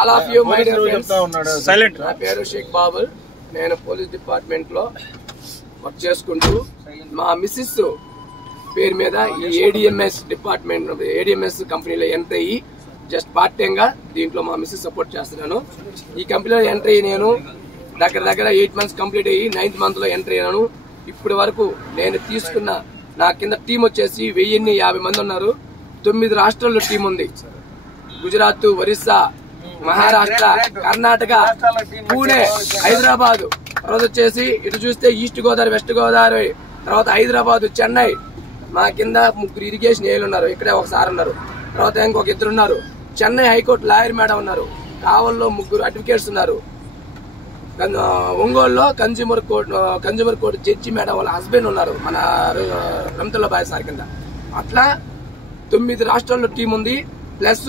All of you my dear friends. నా పేరు షేక్ బాబుల్. నేను పోలీస్ డిపార్ట్మెంట్ లో వర్క్ చేసుకుంటూ మా మిస్సెస్ పేరు మీద ఈ ఏడిఎంఎస్ డిపార్ట్మెంట్ ఏడిఎంఎస్ కంపెనీలో ఎంటర్ అయ్యి జస్ట్ పార్ట్ టైం గా దీంట్లో మా మిస్సెస్ సపోర్ట్ చేస్తున్నాను. ఈ కంపెనీలో ఎంటర్ అయ్యి నేను దగ్గర 8 months కంప్లీట్ అయ్యి 9th month లో ఎంటర్ అయ్యాను. ఇప్పటి వరకు నేను తీసుకున్న నా కింద టీం వచ్చేసి 1050 మంది ఉన్నారు. 9 రాష్ట్రాల్లో టీం ఉంది. గుజరాత్, ఒరిస్సా, మహారాష్ట్ర, కర్ణాటక, పూణే, హైదరాబాద్, తర్వాత వచ్చేసి ఇటు చూస్తే ఈస్ట్ గోదావరి, వెస్ట్ గోదావరి, తర్వాత హైదరాబాద్, చెన్నై. మా కింద 3 ఇరిగేషన్ ఏలు ఉన్నారు. ఇక్కడే ఒకసారి ఉన్నారు. తర్వాత ఇంకొక 2 ఉన్నారు. చెన్నై హైకోర్టు లాయర్ మేడం ఉన్నారు. కావల్లో 3 అడ్వకేట్స్ ఉన్నారు. ఒంగోలులో కన్జ్యూమర్ కోర్టు జడ్జి మేడం వాళ్ళ హస్బెండ్ ఉన్నారు, మన రమతుల్లా బాయ్ సార్ కింద. అట్లా 9 రాష్ట్రాల్లో టీం ఉంది. ప్లస్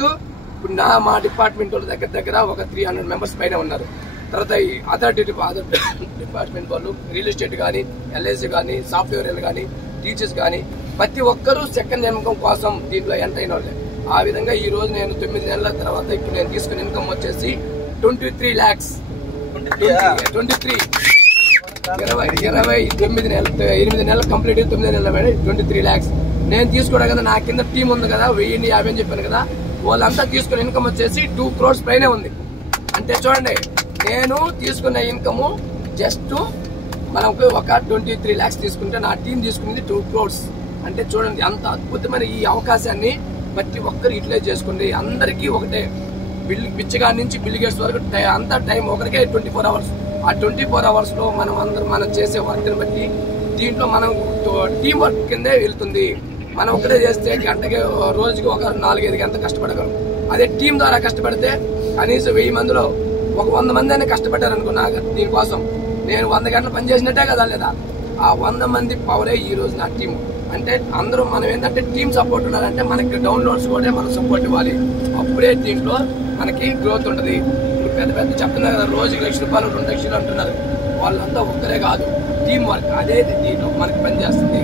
ఇప్పుడు మా డిపార్ట్మెంట్ వాళ్ళ దగ్గర ఒక 300 members పైన ఉన్నారు. తర్వాత ఈ అదర్ డిపార్ట్మెంట్ వాళ్ళు రియల్ ఎస్టేట్ కానీ, ఎల్ఐసి కానీ, సాఫ్ట్వేర్ కానీ, టీచర్స్ కానీ ప్రతి ఒక్కరూ సెకండ్ ఇన్కమ్ కోసం దీంట్లో ఎంటర్ అయిన వాళ్ళే. ఆ విధంగా ఈ రోజు నేను 9 నెలల తర్వాత ఇప్పుడు నేను తీసుకున్న ఇన్కమ్ వచ్చేసి 23 lakhs. 8 నెలలు కంప్లీట్ 9 నెలల 23 lakhs నేను తీసుకోవడం కదా. నా కింద టీం ఉంది కదా, 1050 అని చెప్పాను కదా, వాళ్ళంతా తీసుకున్న ఇన్కమ్ వచ్చేసి 2 crores పైనే ఉంది. అంటే చూడండి, నేను తీసుకున్న ఇన్కమ్ జస్ట్ మనకు ఒక 23 lakhs తీసుకుంటే నా టీం తీసుకునేది 2 crores. అంటే చూడండి అంత అద్భుతమైన ఈ అవకాశాన్ని ప్రతి ఒక్కరు యూటిలైజ్ చేసుకోండి. అందరికీ ఒకటే, బిచ్చగా నుంచి బిల్ గేట్స్ వరకు అంతా టైం ఒకరికే 24 hours. ఆ 24 hours లో మనం చేసే వర్క్ ని బట్టి దీంట్లో మనం టీం వర్క్ కిందే వెళ్తుంది. మనం ఒకటే చేస్తే గంటకి రోజుకి ఒక 4-5 గంటలు కష్టపడగలం. అదే టీం ద్వారా కష్టపడితే కనీసం 1000 మందిలో ఒక 100 మంది అయినా కష్టపడ్డారనుకో. దీనికోసం నేను 100 గంటలు పనిచేసినట్టే కదా లేదా. ఆ 100 మంది పవరే ఈ రోజు నా టీం. అంటే అందరూ మనం ఏంటంటే టీం సపోర్ట్ ఉండాలంటే మనకి డౌన్లోడ్స్ కూడా మనం సపోర్ట్ ఇవ్వాలి. అప్పుడే దీంట్లో మనకి గ్రోత్ ఉంటుంది. ఇప్పుడు పెద్ద చెప్తున్నారు కదా, రోజుకి 1 లక్ష రూపాయలు 2 లక్షలు అంటున్నారు. వాళ్ళంతా ఒక్కరే కాదు, టీం వర్క్. అదే దీంట్లో మనకి పనిచేస్తుంది.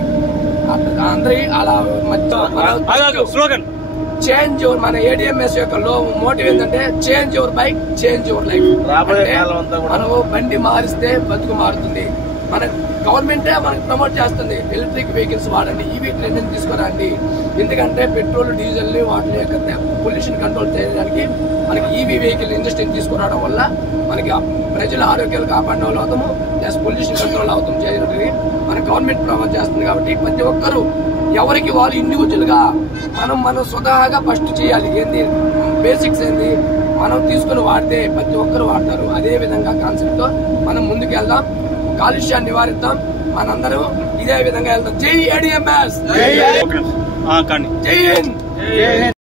అందరి అలా చేంజ్ యువర్, మన ఏడిఎంఎస్ యొక్క మోటివ్ ఏంటంటే change your bike, change your life. మనం బండి మారిస్తే బతుకు మారుతుంది. మన గవర్నమెంటే మనకి ప్రమోట్ చేస్తుంది, ఎలక్ట్రిక్ వెహికల్స్ వాడండి, ఈవీ ట్రెండింగ్ తీసుకురండి. ఎందుకంటే పెట్రోల్, డీజిల్ ని వాటి యొక్క పొల్యూషన్ కంట్రోల్ చేయడానికి మనకి ఈవీ వెహికల్ ఇండస్ట్రీని తీసుకురావడం వల్ల మనకి ప్రజల ఆరోగ్యాలు కాపాడిన వాళ్ళు అవుతాము, ప్లస్ పొల్యూషన్ కంట్రోల్ అవుతాం చేయడానికి మన గవర్నమెంట్ ప్రమోట్ చేస్తుంది. కాబట్టి ప్రతి ఒక్కరు ఎవరికి వాళ్ళు ఇండివిజువల్ గా మనం స్వతహాగా ఫస్ట్ చేయాలి. ఏంది బేసిక్స్ ఏంది మనం తీసుకుని వాడితే ప్రతి ఒక్కరు వాడతారు. అదే విధంగా కాన్సెప్ట్ తో మనం ముందుకు వెళ్దాం, కాలుష్యాన్ని నివారిద్దాం, మనందరం ఇదే విధంగా వెళ్దాం. జై ఏడిఎంఎస్, జై హింద్.